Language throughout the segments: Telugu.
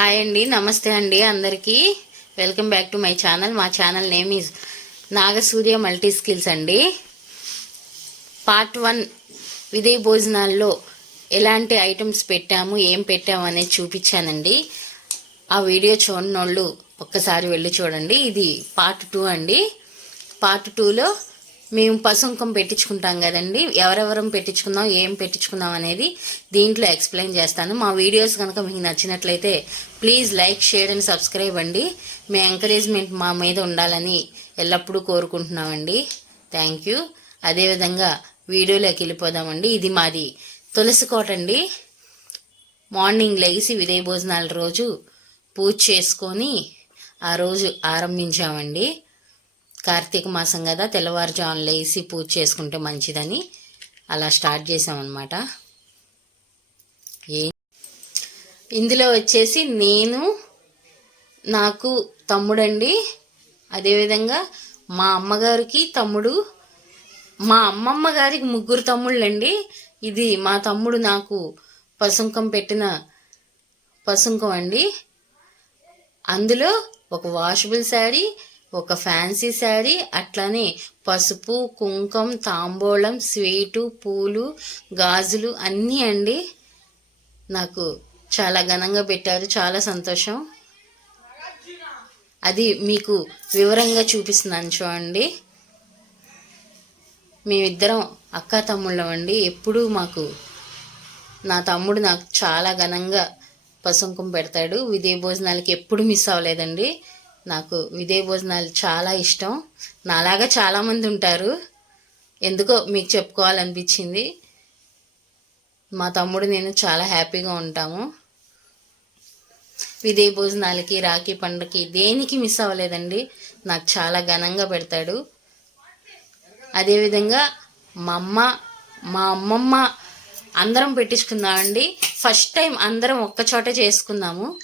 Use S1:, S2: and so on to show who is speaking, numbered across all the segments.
S1: హాయ్ అండి నమస్తే అండి అందరికీ. Welcome back to my channel మా channel name is Nagasurya multi skills అండి. పార్ట్ వన్ విదయ్ భోజనాల్లో ఎలాంటి ఐటమ్స్ పెట్టాము ఏం పెట్టాము అనేది చూపించానండి. ఆ వీడియో చూడనోళ్ళు ఒక్కసారి వెళ్ళి చూడండి. ఇది పార్ట్ టూ అండి. పార్ట్ టూలో మేము పసుంకం పెట్టించుకుంటాం కదండి. ఎవరెవరం పెట్టించుకుందాం ఏం పెట్టించుకుందాం అనేది దీంట్లో ఎక్స్ప్లెయిన్ చేస్తాను. మా వీడియోస్ కనుక మీకు నచ్చినట్లయితే please like share and subscribe అండి. మీ ఎంకరేజ్మెంట్ మా మీద ఉండాలని ఎల్లప్పుడూ కోరుకుంటున్నామండి. Thank you. అదేవిధంగా వీడియోలోకి వెళ్ళిపోదామండి. ఇది మాది తులసి కోట అండి. మార్నింగ్ లెగిసి విదయ భోజనాల రోజు పూజ చేసుకొని ఆ రోజు ఆరంభించామండి. కార్తీక మాసం కదా తెల్లవారుజామున లేసి పూజ చేసుకుంటే మంచిదని అలా స్టార్ట్ చేసామన్నమాట. ఏ ఇందులో వచ్చేసి నేను నాకు తమ్ముడండి అదేవిధంగా మా అమ్మగారికి తమ్ముడు మా అమ్మమ్మ గారికి ముగ్గురు తమ్ముళ్ళండి. ఇది మా తమ్ముడు నాకు పసుంకం పెట్టిన పసుంకం అండి. అందులో ఒక వాషబుల్ శారీ ఒక ఫ్యాన్సీ శారీ అట్లానే పసుపు కుంకం తాంబూలం స్వీటు పూలు గాజులు అన్నీ అండి. నాకు చాలా ఘనంగా పెట్టారు చాలా సంతోషం. అది మీకు వివరంగా చూపిస్తున్నాను చూడండి. మేమిద్దరం అక్క తమ్ముళ్ళం అండి. ఎప్పుడూ మాకు నా తమ్ముడు నాకు చాలా ఘనంగా పసుంకం పెడతాడు. విదే భోజనాలకి ఎప్పుడు మిస్ అవ్వలేదండి. నాకు విదే భోజనాలు చాలా ఇష్టం. నాలాగా చాలామంది ఉంటారు. ఎందుకో మీకు చెప్పుకోవాలనిపించింది. మా తమ్ముడు నేను చాలా హ్యాపీగా ఉంటాము. విదే భోజనాలకి రాఖీ పండుగకి దేనికి మిస్ అవ్వలేదండి. నాకు చాలా ఘనంగా పెడతాడు. అదేవిధంగా మా అమ్మ మా అమ్మమ్మ అందరం పెట్టించుకుందామండి. ఫస్ట్ టైం అందరం ఒక్కచోట చేసుకుందాము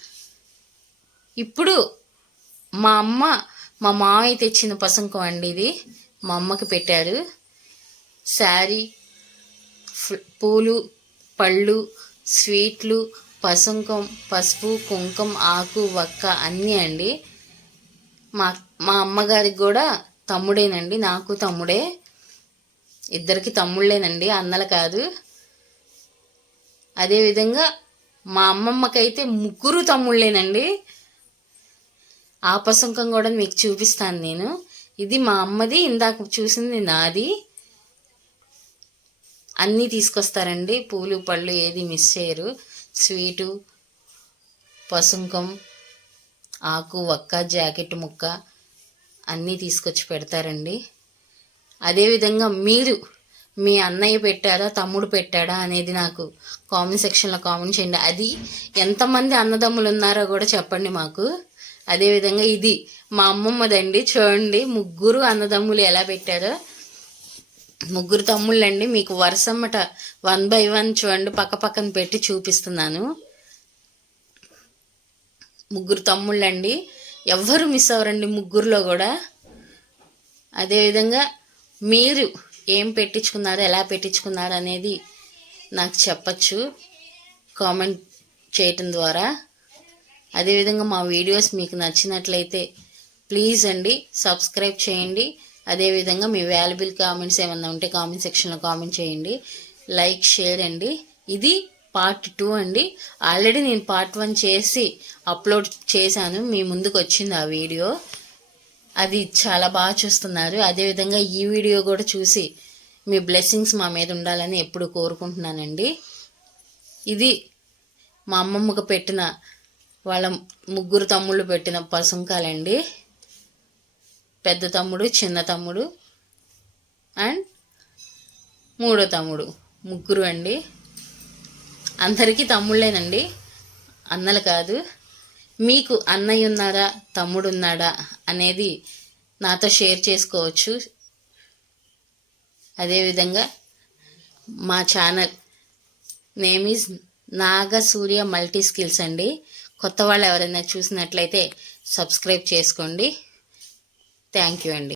S1: ఇప్పుడు మా అమ్మ మా మామయ్య తెచ్చిన పసుంకం అండి ఇది. మా అమ్మకి పెట్టారు. శారీ పూలు పళ్ళు స్వీట్లు పసుంకం పసుపు కుంకం ఆకు వక్క అన్నీ అండి. మా మా అమ్మగారికి కూడా తమ్ముడేనండి. నాకు తమ్ముడే. ఇద్దరికి తమ్ముళ్ళేనండి. అన్నలు కాదు. అదేవిధంగా మా అమ్మమ్మకైతే ముగ్గురు తమ్ముళ్ళేనండి. ఆ పసుంకం కూడా మీకు చూపిస్తాను నేను. ఇది మా అమ్మది ఇందాక చూసింది నాది. అన్నీ తీసుకొస్తారండి. పూలు పళ్ళు ఏది మిస్ చేయరు. స్వీటు పసుంకం ఆకు ఒక్క జాకెట్ ముక్క అన్నీ తీసుకొచ్చి పెడతారండి. అదేవిధంగా మీరు మీ అన్నయ్య పెట్టారా తమ్ముడు పెట్టాడా అనేది నాకు కామెంట్ సెక్షన్లో కామెంట్ చేయండి. అది ఎంతమంది అన్నదమ్ములు ఉన్నారో కూడా చెప్పండి మాకు. అదేవిధంగా ఇది మా అమ్మమ్మదండి. చూడండి ముగ్గురు అన్నదమ్ములు ఎలా పెట్టారో. ముగ్గురు తమ్ముళ్ళండి మీకు వరుసమ్మట వన్ బై వన్ చూడండి పక్క పక్కన పెట్టి చూపిస్తున్నాను. ముగ్గురు తమ్ముళ్ళండి. ఎవ్వరు మిస్ అవ్వరండి ముగ్గురులో కూడా. అదేవిధంగా మీరు ఏం పెట్టించుకున్నారు ఎలా పెట్టించుకున్నారు అనేది నాకు చెప్పచ్చు. కామెంట్ చేయటం ద్వారా. అదేవిధంగా మా వీడియోస్ మీకు నచ్చినట్లయితే ప్లీజ్ అండి సబ్స్క్రైబ్ చేయండి. అదేవిధంగా మీ వాల్యుబుల్ కామెంట్స్ ఏమన్నా ఉంటే కామెంట్ సెక్షన్లో కామెంట్ చేయండి. లైక్ షేర్ అండి. ఇది పార్ట్ టూ అండి. ఆల్రెడీ నేను పార్ట్ వన్ చేసి అప్లోడ్ చేశాను. మీ ముందుకు వచ్చింది ఆ వీడియో. అది చాలా బాగా చూస్తున్నారు. అదేవిధంగా ఈ వీడియో కూడా చూసి మీ బ్లెస్సింగ్స్ మా మీద ఉండాలని ఎప్పుడు కోరుకుంటున్నానండి. ఇది మా అమ్మమ్మకు పెట్టిన వాళ్ళ ముగ్గురు తమ్ముళ్ళు పెట్టిన పసుంకాలండి పెద్ద తమ్ముడు చిన్న తమ్ముడు అండ్ మూడో తమ్ముడు. ముగ్గురు అండి. అందరికీ తమ్ముళ్ళేనండి. అన్నలు కాదు. మీకు అన్నయ్య ఉన్నాడా తమ్ముడు ఉన్నాడా అనేది నాతో షేర్ చేసుకోవచ్చు. అదేవిధంగా మా channel name is Nagasurya multi skills అండి. కొత్త వాళ్ళు ఎవరైనా చూసినట్లయితే సబ్స్క్రైబ్ చేసుకోండి. థ్యాంక్ యూ అండి.